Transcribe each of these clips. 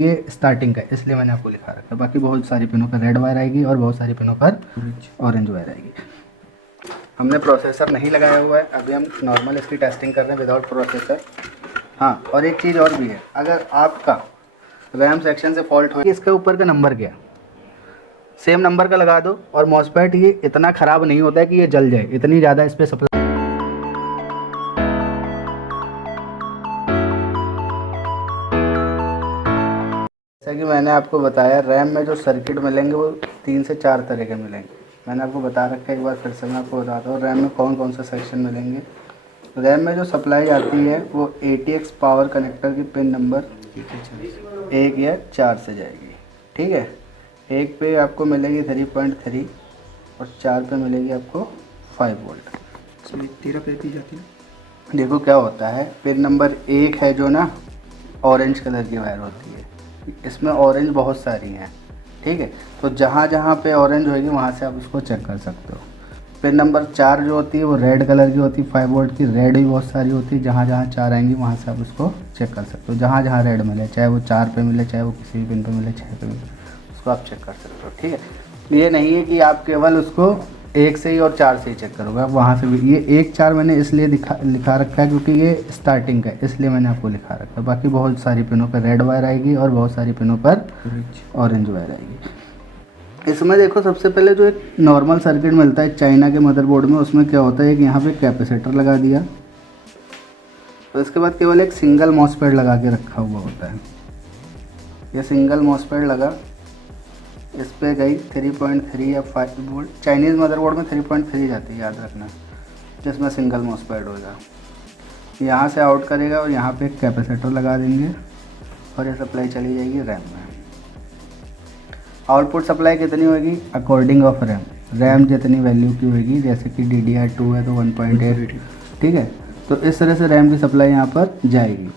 ये स्टार्टिंग का है, इसलिए मैंने आपको लिखा रखा है। बाकी बहुत सारी पिनों पर रेड वायर आएगी और बहुत सारी पिनों पर ऑरेंज वायर आएगी। हमने प्रोसेसर नहीं लगाया हुआ है, अभी हम नॉर्मल इसकी टेस्टिंग कर रहे हैं विदाउट प्रोसेसर। हाँ, और एक चीज़ और भी है, अगर आपका रैम सेक्शन से फॉल्ट हो, इसके ऊपर का नंबर क्या, सेम नंबर का लगा दो। और मॉसफेट ये इतना ख़राब नहीं होता है कि ये जल जाए, इतनी ज़्यादा इस पर सप्लाई। जैसा कि मैंने आपको बताया, रैम में जो सर्किट मिलेंगे वो 3 से 4 तरह के मिलेंगे। मैंने आपको बता रखा है, एक बार फिर से मैं आपको बताता हूँ रैम में कौन कौन सा सेक्शन मिलेंगे। रैम में जो सप्लाई आती है वो ATX पावर कनेक्टर की पिन नंबर 1 या 4 से जाएगी। ठीक है, 1 पे आपको मिलेगी 3.3 और 4 पे मिलेगी आपको 5 वोल्ट। इसमें 13 पे भी जाती है। देखो क्या होता है, पिन नंबर 1 है जो ना, ऑरेंज कलर की वायर होती है, इसमें ऑरेंज बहुत सारी हैं। ठीक है, तो जहाँ जहाँ पे ऑरेंज होगी वहाँ से आप उसको चेक कर सकते हो। पिन नंबर 4 जो होती है वो रेड कलर की होती है, 5 वोल्ट की, रेड भी बहुत सारी होती है। जहाँ जहाँ 4 आएंगी वहाँ से आप उसको चेक कर सकते हो। जहाँ जहाँ रेड मिले, चाहे वो 4 पे मिले, चाहे वो किसी भी पिन पे मिले, 6 पे मिले, उसको आप चेक कर सकते हो। ठीक है, ये नहीं है कि आप केवल उसको 1 से ही और 4 से ही चेक करोगे, आप वहाँ से भी। ये 1 4 मैंने इसलिए लिखा रखा है क्योंकि ये स्टार्टिंग का है, इसलिए मैंने आपको लिखा रखा है। बाकी बहुत सारी पिनों पर रेड वायर आएगी और बहुत सारी पिनों पर ऑरेंज वायर आएगी। इसमें देखो, सबसे पहले जो एक नॉर्मल सर्किट मिलता है चाइना के मदरबोर्ड में, उसमें क्या होता है कि यहाँ पे कैपेसिटर लगा दिया और इसके बाद केवल एक सिंगल मॉसफेट लगा के रखा हुआ होता है। ये सिंगल मॉसफेट लगा, इस पे गई 3.3 या 5 वोल्ट। चाइनीज़ मदरबोर्ड में 3.3 जाती है, याद रखना, जिसमें सिंगल मॉसफेट होगा। यहाँ से आउट करेगा और यहाँ पे एक कैपेसिटर लगा देंगे और ये सप्लाई चली जाएगी रैम में। आउटपुट सप्लाई कितनी होगी, अकॉर्डिंग ऑफ रैम, रैम जितनी वैल्यू की होगी, जैसे कि DDR2 है तो 1.8। ठीक है, तो इस तरह से रैम की सप्लाई यहाँ पर जाएगी।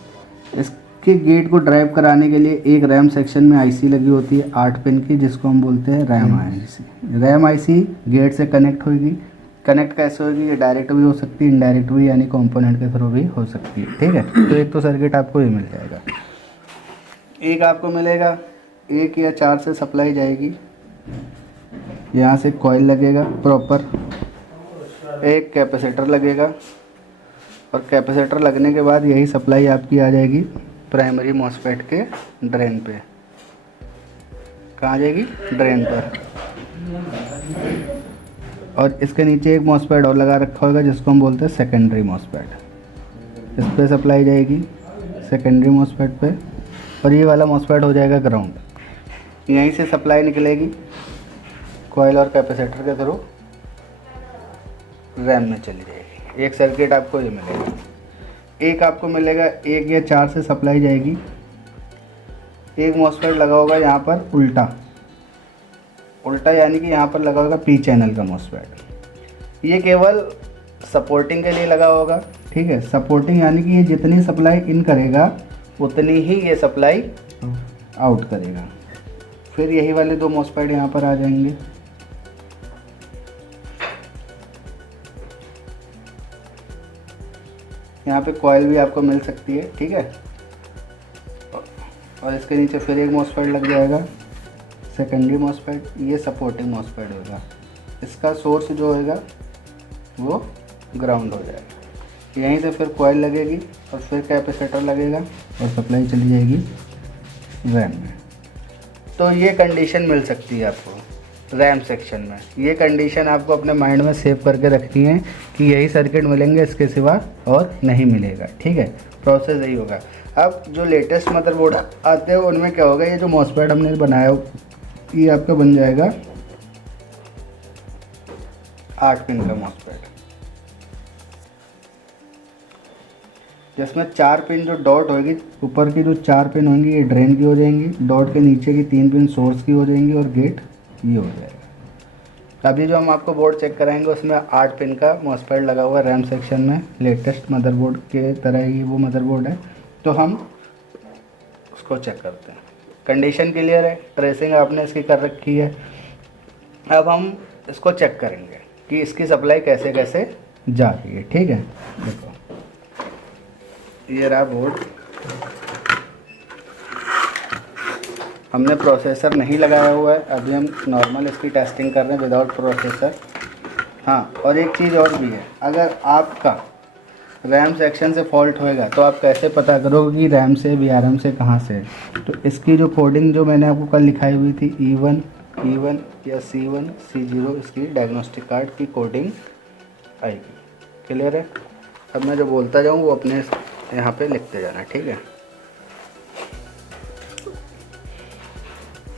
इसके गेट को ड्राइव कराने के लिए एक रैम सेक्शन में IC लगी होती है 8 पिन की, जिसको हम बोलते हैं RAM IC। RAM IC gate से कनेक्ट होगी। कनेक्ट कैसे होगी, ये डायरेक्ट भी हो सकती है, इनडायरेक्ट भी, यानी कंपोनेंट के थ्रू भी हो सकती है। ठीक है, तो एक तो सर्किट आपको ये मिल जाएगा। एक आपको मिलेगा 1 या 4 से सप्लाई जाएगी, यहाँ से कॉइल लगेगा प्रॉपर, एक कैपेसिटर लगेगा और कैपेसिटर लगने के बाद यही सप्लाई आपकी आ जाएगी प्राइमरी मॉसफेट के ड्रेन पे। कहाँ जाएगी, ड्रेन पर। और इसके नीचे एक मॉसफेट और लगा रखा होगा जिसको हम बोलते हैं सेकेंडरी मॉसफेट। इस पे सप्लाई जाएगी सेकेंडरी मॉसफेट पे और ये वाला मॉसफेट हो जाएगा ग्राउंड। यहीं से सप्लाई निकलेगी कॉइल और कैपेसिटर के थ्रू रैम में चली जाएगी। एक सर्किट आपको ये मिलेगा। एक आपको मिलेगा 1 या 4 से सप्लाई जाएगी, एक मॉसफेट लगा होगा यहाँ पर उल्टा, यानी कि यहाँ पर लगा होगा P चैनल का मॉसफेट। ये केवल सपोर्टिंग के लिए लगा होगा। ठीक है, सपोर्टिंग यानी कि ये जितनी सप्लाई इन करेगा उतनी ही ये सप्लाई आउट करेगा। फिर यही वाले 2 मॉसफेट यहाँ पर आ जाएंगे। यहाँ पे कॉइल भी आपको मिल सकती है। ठीक है, और इसके नीचे फिर एक मॉसफेट लग जाएगा सेकेंडरी मॉसफेट। ये सपोर्टिंग मॉसफेट होगा, इसका सोर्स जो होगा वो ग्राउंड हो जाएगा। यहीं से फिर कॉइल लगेगी और फिर कैपेसिटर लगेगा और सप्लाई चली जाएगी रैम में। तो ये कंडीशन मिल सकती है आपको रैम सेक्शन में। ये कंडीशन आपको अपने माइंड में सेव करके रखनी है कि यही सर्किट मिलेंगे, इसके सिवा और नहीं मिलेगा। ठीक है, प्रोसेस यही होगा। अब जो लेटेस्ट मदरबोर्ड आते हैं उनमें क्या होगा, ये जो मॉसफेट हमने बनाया ये आपका बन जाएगा 8 पिन का मॉसफेट, जिसमें 4 पिन जो डॉट होगी, ऊपर की जो 4 पिन होंगी ये ड्रेन की हो जाएंगी, डॉट के नीचे की 3 पिन सोर्स की हो जाएंगी और गेट ये हो जाएगा। अभी जो हम आपको बोर्ड चेक कराएंगे उसमें 8 पिन का मॉसफेट लगा हुआ है रैम सेक्शन में। लेटेस्ट मदरबोर्ड के तरह ही वो मदरबोर्ड है, तो हम उसको चेक करते हैं। कंडीशन क्लियर है, ट्रेसिंग आपने इसकी कर रखी है। अब हम इसको चेक करेंगे कि इसकी सप्लाई कैसे कैसे जा रही है। ठीक है, देखो ये रहा बोर्ड, हमने प्रोसेसर नहीं लगाया हुआ है, अभी हम नॉर्मल इसकी टेस्टिंग कर रहे हैं विदाउट प्रोसेसर। हाँ, और एक चीज़ और भी है, अगर आपका रैम सेक्शन से फॉल्ट होएगा तो आप कैसे पता करोगे कि रैम से VRM से कहाँ से है? तो इसकी जो कोडिंग जो मैंने आपको कल लिखाई हुई थी E1 या C1 C0, इसकी डायग्नोस्टिक कार्ड की कोडिंग आएगी। क्लियर है? अब मैं जो बोलता जाऊँ वो अपने यहाँ पे लिखते जाना, ठीक है।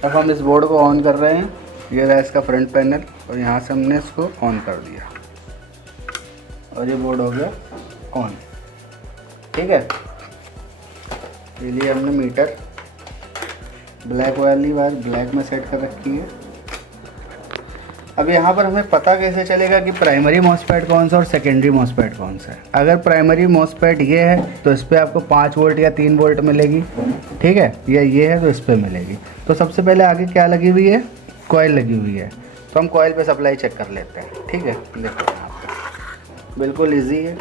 अब हम इस बोर्ड को ऑन कर रहे हैं, ये रहा इसका फ्रंट पैनल, और यहाँ से हमने इसको ऑन कर दिया और ये बोर्ड हो गया ऑन, ठीक है। ये लिए हमने मीटर ब्लैक वाली वायर ब्लैक में सेट कर रखी है। अब यहाँ पर हमें पता कैसे चलेगा कि प्राइमरी मॉसफेट कौन सा और सेकेंडरी मॉसफेट कौन सा है। अगर प्राइमरी मॉसफेट ये है तो इस पर आपको 5 वोल्ट या 3 वोल्ट मिलेगी, ठीक है, या ये है तो इस पर मिलेगी। तो सबसे पहले आगे क्या लगी हुई है, कॉइल लगी हुई है, तो हम कॉइल पे सप्लाई चेक कर लेते हैं, ठीक है। देखो यहाँ पे बिल्कुल ईजी है,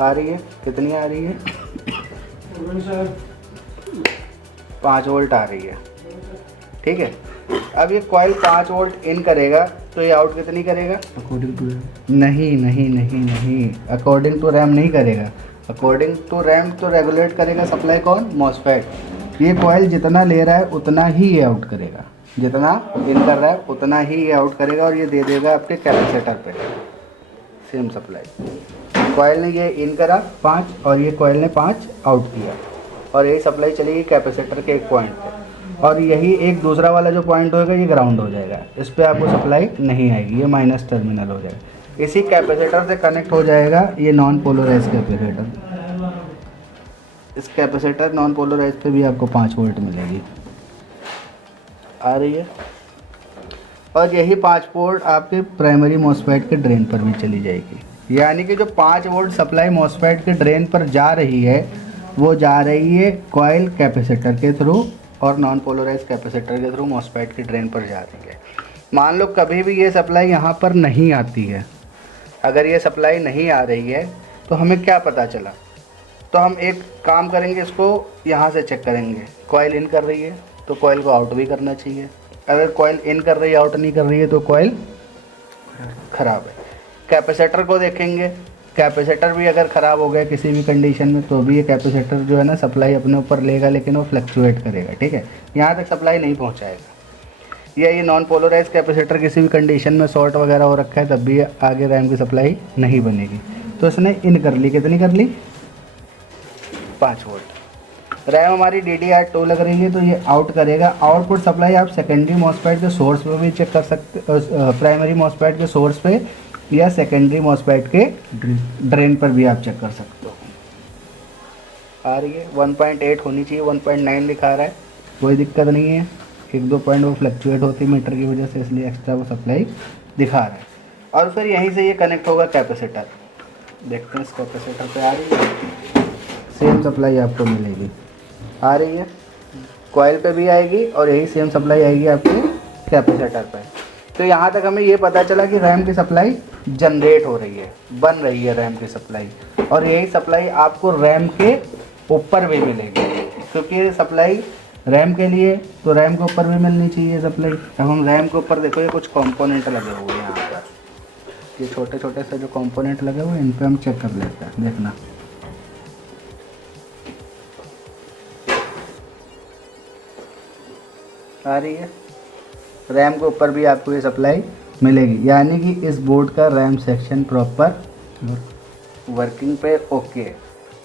आ रही है, कितनी आ रही है, 5 वोल्ट आ रही है, ठीक है। अब ये कॉइल 5 वोल्ट इन करेगा तो ये आउट कितनी करेगा, अकॉर्डिंग टू नहीं, अकॉर्डिंग टू रैम नहीं करेगा। अकॉर्डिंग टू रैम तो रेगुलेट करेगा सप्लाई कौन, मॉसफेट। ये कॉइल जितना ले रहा है उतना ही ये आउट करेगा, जितना इन कर रहा है उतना ही ये आउट करेगा, और ये दे देगा आपके कैपेसिटर पे सेम सप्लाई। कॉइल ने ये इन करा 5 और ये कॉइल ने 5 आउट किया, और यही सप्लाई चलेगी कैपेसिटर के एक पॉइंट पे, और यही एक दूसरा वाला जो पॉइंट होगा ये ग्राउंड हो जाएगा, इस पर आपको सप्लाई नहीं आएगी, ये माइनस टर्मिनल हो जाएगा। इसी कैपेसिटर से कनेक्ट हो जाएगा ये नॉन पोलराइज कैपेसिटर। इस कैपेसिटर नॉन पोलराइज पे भी आपको 5 वोल्ट मिलेगी, आ रही है। और यही 5 वोल्ट आपके प्राइमरी मॉसफेट के ड्रेन पर भी चली जाएगी, यानी कि जो 5 वोल्ट सप्लाई मॉसफेट के ड्रेन पर जा रही है वो जा रही है कॉइल कैपेसिटर के थ्रू, और नॉन पोलराइज कैपेसिटर के थ्रू मॉसफेट की ड्रेन पर जा रही है। मान लो कभी भी ये सप्लाई यहाँ पर नहीं आती है, अगर ये सप्लाई नहीं आ रही है तो हमें क्या पता चला, तो हम एक काम करेंगे, इसको यहाँ से चेक करेंगे। कॉइल इन कर रही है तो कॉइल को आउट भी करना चाहिए, अगर कॉइल इन कर रही है आउट नहीं कर रही है तो कॉइल ख़राब है। कैपेसिटर को देखेंगे, कैपेसिटर भी अगर ख़राब हो गया किसी भी कंडीशन में तो भी ये कैपेसिटर जो है ना सप्लाई अपने ऊपर लेगा, लेकिन वो फ्लक्चुएट करेगा, ठीक है, यहाँ तक सप्लाई नहीं पहुँचाएगा। या ये नॉन पोलराइज कैपेसिटर किसी भी कंडीशन में शॉर्ट वगैरह हो रखा है तब भी आगे रैम की सप्लाई नहीं बनेगी। तो इसने इन कर ली, कितनी कर ली, 5 वोल्ट। रैम हमारी DDR2 लग रही है तो ये आउट करेगा। आउटपुट सप्लाई आप सेकेंडरी मॉसफेट के सोर्स पे भी चेक कर सकते, प्राइमरी मॉसफेट के सोर्स पे या सेकेंडरी मॉसफेट के ड्रेन पर भी आप चेक कर सकते हो। आ रही है 1.8 होनी चाहिए, 1.9 दिखा रहा है, कोई दिक्कत नहीं है। 1-2 पॉइंट वो फ्लक्चुएट होती है मीटर की वजह से, इसलिए एक्स्ट्रा वो सप्लाई दिखा रहा है। और फिर यहीं से ये कनेक्ट होगा कैपेसिटर, देखते हैं इस कैपेसिटर पे आ रही है, सेम सप्लाई आपको मिलेगी, आ रही है, कॉइल पे भी आएगी और यही सेम सप्लाई आएगी आपके कैपेसिटर पे। तो यहाँ तक हमें ये पता चला कि रैम की सप्लाई जनरेट हो रही है, बन रही है रैम की सप्लाई, और यही सप्लाई आपको रैम के ऊपर भी मिलेगी, क्योंकि ये सप्लाई रैम के लिए तो रैम के ऊपर भी मिलनी चाहिए सप्लाई। अब हम रैम के ऊपर देखो, ये कुछ कंपोनेंट लगे हुए हैं यहाँ पर, ये छोटे छोटे से जो कंपोनेंट लगे हुए हैं इन पर हम चेक कर लेते हैं, देखना। आ रही है, रैम के ऊपर भी आपको ये सप्लाई मिलेगी, यानी कि इस बोर्ड का रैम सेक्शन प्रॉपर वर्किंग पे ओके।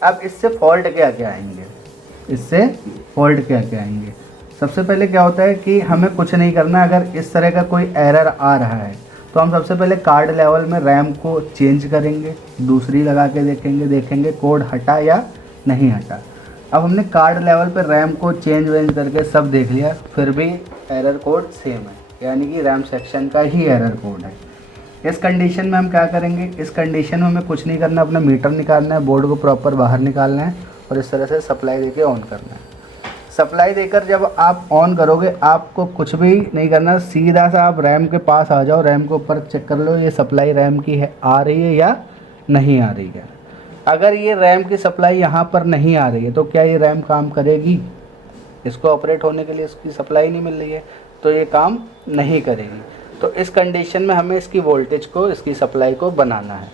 अब इससे फॉल्ट क्या क्या आएंगे, इससे फॉल्ट क्या क्या आएंगे। सबसे पहले क्या होता है कि हमें कुछ नहीं करना, अगर इस तरह का कोई एरर आ रहा है तो हम सबसे पहले कार्ड लेवल में रैम को चेंज करेंगे, दूसरी लगा के देखेंगे कोड हटा या नहीं हटा। अब हमने कार्ड लेवल पे रैम को चेंज वेंज करके सब देख लिया, फिर भी एरर कोड सेम है, यानी कि रैम सेक्शन का ही एरर कोड है। इस कंडीशन में हम क्या करेंगे, इस कंडीशन में हमें कुछ नहीं करना, अपना मीटर निकालना है, बोर्ड को प्रॉपर बाहर निकालना है और इस तरह से सप्लाई देके ऑन करना है। सप्लाई देकर जब आप ऑन करोगे आपको कुछ भी नहीं करना, सीधा सा आप रैम के पास आ जाओ, रैम के ऊपर चेक कर लो ये सप्लाई रैम की है, आ रही है या नहीं आ रही है। अगर ये रैम की सप्लाई यहाँ पर नहीं आ रही है तो क्या ये रैम काम करेगी? इसको ऑपरेट होने के लिए इसकी सप्लाई नहीं मिल रही है तो ये काम नहीं करेगी। तो इस कंडीशन में हमें इसकी वोल्टेज को, इसकी सप्लाई को बनाना है।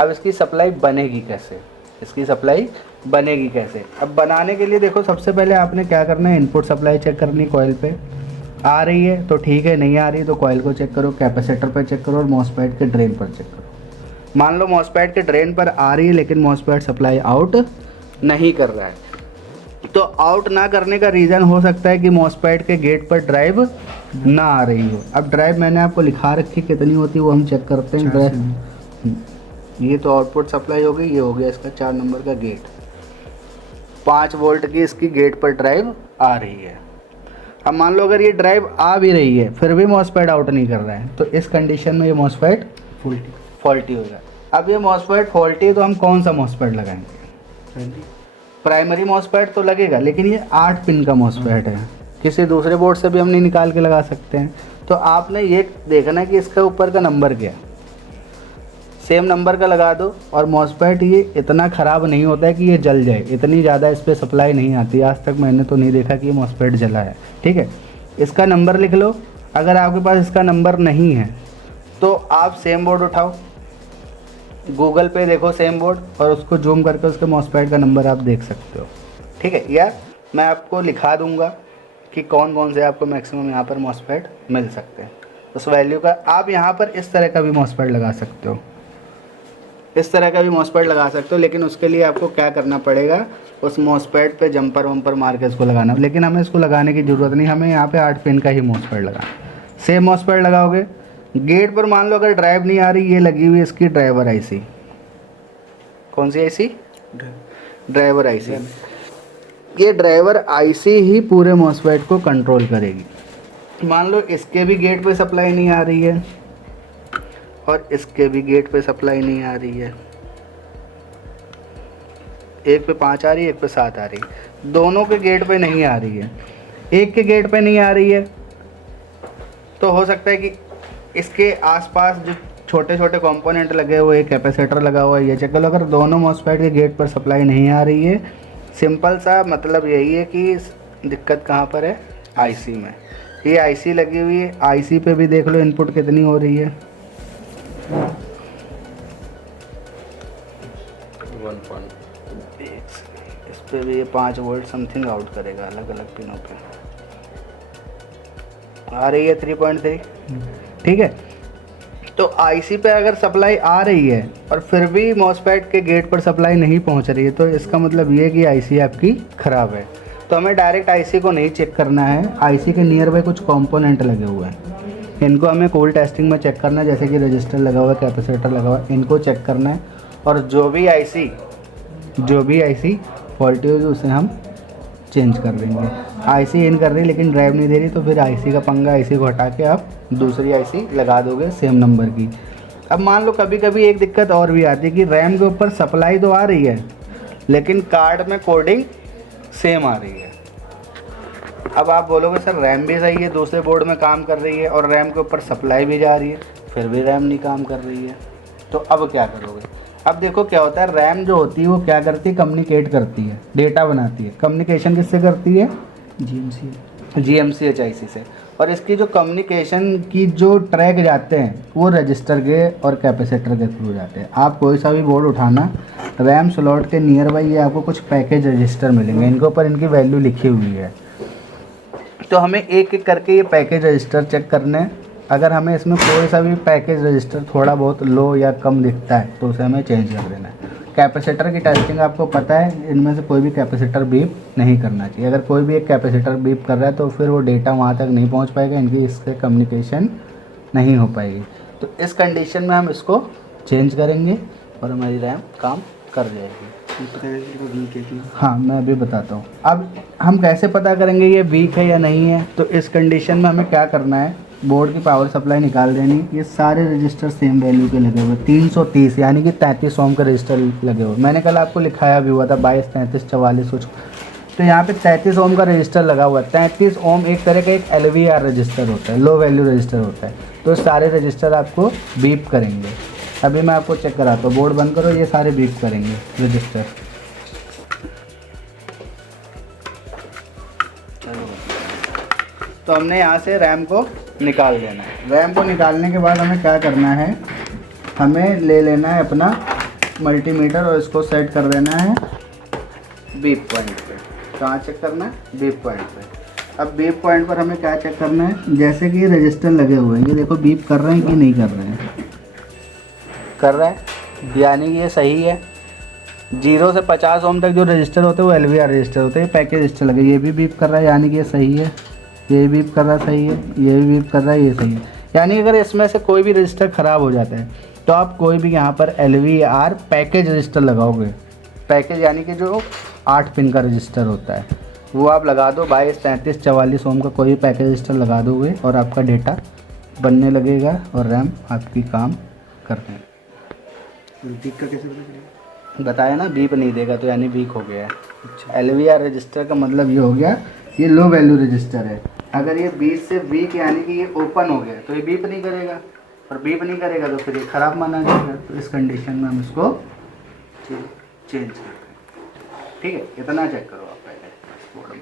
अब इसकी सप्लाई बनेगी कैसे? इसकी सप्लाई बनेगी कैसे? अब बनाने के लिए देखो, सबसे पहले आपने क्या करना है, इनपुट सप्लाई चेक करनी। कॉइल पे आ रही है तो ठीक है, नहीं आ रही तो कॉइल को चेक करो, कैपेसिटर पर चेक करो और मॉसफेट के ड्रेन पर चेक करो। मान लो मॉसफेट के ड्रेन पर आ रही है लेकिन मॉसफेट सप्लाई आउट नहीं कर रहा है, तो आउट ना करने का रीज़न हो सकता है कि मॉसफेट के गेट पर ड्राइव ना आ रही हो। अब ड्राइव मैंने आपको लिखा रखी कितनी होती है वो हम चेक करते हैं। ड्राइव, ये तो आउटपुट सप्लाई हो गई, ये हो गया इसका 4 नंबर का गेट। 5 वोल्ट की इसकी गेट पर ड्राइव आ रही है। अब मान लो अगर ये ड्राइव आ भी रही है फिर भी मॉसफेट आउट नहीं कर रहा है, तो इस कंडीशन में ये मॉसफेट फॉल्टी होगा। अब ये मॉसफेट फॉल्टी है तो हम कौन सा मॉसफेट लगाएंगे? प्राइमरी मॉसफेट तो लगेगा, लेकिन ये 8 पिन का मॉसफेट है, किसी दूसरे बोर्ड से भी हम नहीं निकाल के लगा सकते हैं। तो आपने ये देखना है कि इसका ऊपर का नंबर क्या है, सेम नंबर का लगा दो। और मॉसफेट ये इतना ख़राब नहीं होता है कि ये जल जाए, इतनी ज़्यादा इस पर सप्लाई नहीं आती। आज तक मैंने तो नहीं देखा कि ये मॉसफेट जला है। ठीक है, इसका नंबर लिख लो। अगर आपके पास इसका नंबर नहीं है तो आप सेम बोर्ड उठाओ, गूगल पे देखो सेम बोर्ड और उसको जूम करके उसके मॉसफेट का नंबर आप देख सकते हो। ठीक है, या मैं आपको लिखा दूंगा कि कौन कौन से आपको मैक्सिमम यहाँ पर मॉसफेट मिल सकते हैं उस वैल्यू का। आप यहाँ पर इस तरह का भी मॉसफेट लगा सकते हो, इस तरह का भी मॉसफेट लगा सकते हो, लेकिन उसके लिए आपको क्या करना पड़ेगा, उस मॉसफेट पे जंपर वंपर मार के इसको लगाना। लेकिन हमें इसको लगाने की ज़रूरत नहीं, हमें यहाँ पे 8 पिन का ही मॉसफेट लगाना। सेम मॉसफेट लगाओगे, गेट पर मान लो अगर ड्राइव नहीं आ रही, ये लगी हुई इसकी ड्राइवर आईसी। कौन सी आईसी? Driver IC. ये ड्राइवर आईसी ही पूरे मॉसफेट को कंट्रोल करेगी। मान लो इसके भी गेट पे सप्लाई नहीं आ रही है और इसके भी गेट पे सप्लाई नहीं आ रही है, एक पे 5 आ रही है, एक पे 7 आ रही है, दोनों के गेट पे नहीं आ रही है। एक के गेट पे नहीं आ रही है तो हो सकता है कि इसके आसपास जो छोटे छोटे कंपोनेंट लगे हुए, कैपेसिटर लगा हुआ है, ये चेक करो। अगर दोनों मॉसफेट के गेट पर सप्लाई नहीं आ रही है, सिंपल सा मतलब यही है कि दिक्कत कहाँ पर है, आईसी में। ये आईसी लगी हुई है, आईसी पे भी देख लो इनपुट कितनी हो रही है, 1.6। इस पे भी ये 5 वोल्ट समथिंग आउट करेगा, अलग अलग पिनों पे आ रही है 3.3। ठीक है, तो आईसी पे अगर सप्लाई आ रही है और फिर भी मॉसफेट के गेट पर सप्लाई नहीं पहुंच रही है तो इसका मतलब ये है कि आईसी आपकी ख़राब है। तो हमें डायरेक्ट आईसी को नहीं चेक करना है, आईसी के नियर बाय कुछ कंपोनेंट लगे हुए हैं, इनको हमें कोल टेस्टिंग में चेक करना है, जैसे कि रजिस्टर लगा हुआ है, कैपेसिटर लगा हुआ है, इनको चेक करना है। और जो भी आईसी फॉल्टी होगी उसे हम चेंज कर देंगे। आईसी इन कर रही लेकिन ड्राइव नहीं दे रही तो फिर आईसी का पंगा, आईसी को हटा के आप दूसरी आईसी लगा दोगे सेम नंबर की। अब मान लो कभी कभी एक दिक्कत और भी आती है कि रैम के ऊपर सप्लाई तो आ रही है लेकिन कार्ड में कोडिंग सेम आ रही है। अब आप बोलोगे सर रैम भी सही है, दूसरे बोर्ड में काम कर रही है और रैम के ऊपर सप्लाई भी जा रही है, फिर भी रैम नहीं काम कर रही है, तो अब क्या करोगे? अब देखो क्या होता है, रैम जो होती है वो क्या करती है, कम्युनिकेट करती है, डेटा बनाती है। कम्युनिकेशन किससे करती है? GMCH से। और इसकी जो कम्युनिकेशन की जो ट्रैक जाते हैं वो रजिस्टर के और कैपेसिटर के थ्रू जाते हैं। आप कोई सा भी बोर्ड उठाना, रैम स्लॉट के नियर बाई ये आपको कुछ पैकेज रजिस्टर मिलेंगे, इनके ऊपर इनकी वैल्यू लिखी हुई है। तो हमें एक एक करके ये पैकेज रजिस्टर चेक करने हैं। अगर हमें इसमें कोई सा भी पैकेज रजिस्टर थोड़ा बहुत लो या कम दिखता है तो उसे हमें चेंज कर देना है। कैपेसिटर की टेस्टिंग आपको पता है, इनमें से कोई भी कैपेसिटर बीप नहीं करना चाहिए। अगर कोई भी एक कैपेसिटर बीप कर रहा है तो फिर वो डेटा वहाँ तक नहीं पहुँच पाएगा, इनकी इससे कम्युनिकेशन नहीं हो पाएगी। तो इस कंडीशन में हम इसको चेंज करेंगे और हमारी रैम काम कर जाएगी। हाँ, मैं अभी बताता हूँ। अब हम कैसे पता करेंगे ये वीक है या नहीं है? तो इस कंडीशन में हमें क्या करना है, बोर्ड की पावर सप्लाई निकाल देनी। ये सारे रजिस्टर सेम वैल्यू के लगे हुए, 330 यानी कि 33 ओम का रजिस्टर लगे हुए। मैंने कल आपको लिखाया भी हुआ था 22, 33, 44 कुछ, तो यहाँ पे 33 ओम का रजिस्टर लगा हुआ है। 33 ओम एक तरह का एक LVR रजिस्टर होता है, लो वैल्यू रजिस्टर होता है। तो सारे रजिस्टर आपको बीप करेंगे। अभी मैं आपको चेक कराता हूँ, बोर्ड बंद करो, ये सारे बीप करेंगे रजिस्टर। तो हमने यहाँ से रैम को निकाल देना है। रैम को निकालने के बाद हमें क्या करना है, हमें ले लेना है अपना मल्टीमीटर और इसको सेट कर देना है बीप पॉइंट पे। कहाँ चेक करना है? बीप पॉइंट पे। अब बीप पॉइंट पर हमें क्या चेक करना है, जैसे कि रजिस्टर लगे हुए हैं, ये देखो बीप कर रहे हैं कि नहीं कर रहे हैं। कर रहा है, यानी कि ये सही है। 0 से 50 ओम तक जो रजिस्टर होते हैं वो LVR रजिस्टर होते हैं, पैकेज रजिस्टर लगे, ये भी बीप कर रहा है यानी कि ये सही है। ये बीप कर रहा है, सही है। ये भी बीप कर रहा है, ये सही है। यानी अगर इसमें से कोई भी रजिस्टर ख़राब हो जाता है तो आप कोई भी यहाँ पर LVR पैकेज रजिस्टर लगाओगे। पैकेज यानी कि जो 8 पिन का रजिस्टर होता है वो आप लगा दो। 22, 33, 44 ओम का कोई भी पैकेज रजिस्टर लगा दोगे और आपका डेटा बनने लगेगा और रैम आपकी काम करने लगेगी। बीप का कैसे पता चलेगा? बताया ना, बीप नहीं देगा तो यानी बीक हो गया है। LVR रजिस्टर का मतलब ये हो गया, ये लो वैल्यू रजिस्टर है। अगर ये 20 से वीक यानी कि ये ओपन हो गया तो ये बीप नहीं करेगा, और बीप नहीं करेगा तो फिर ये ख़राब माना जाएगा। तो इस कंडीशन में हम इसको चेंज करते हैं। ठीक है, इतना चेक करो आप पहले बोर्ड में।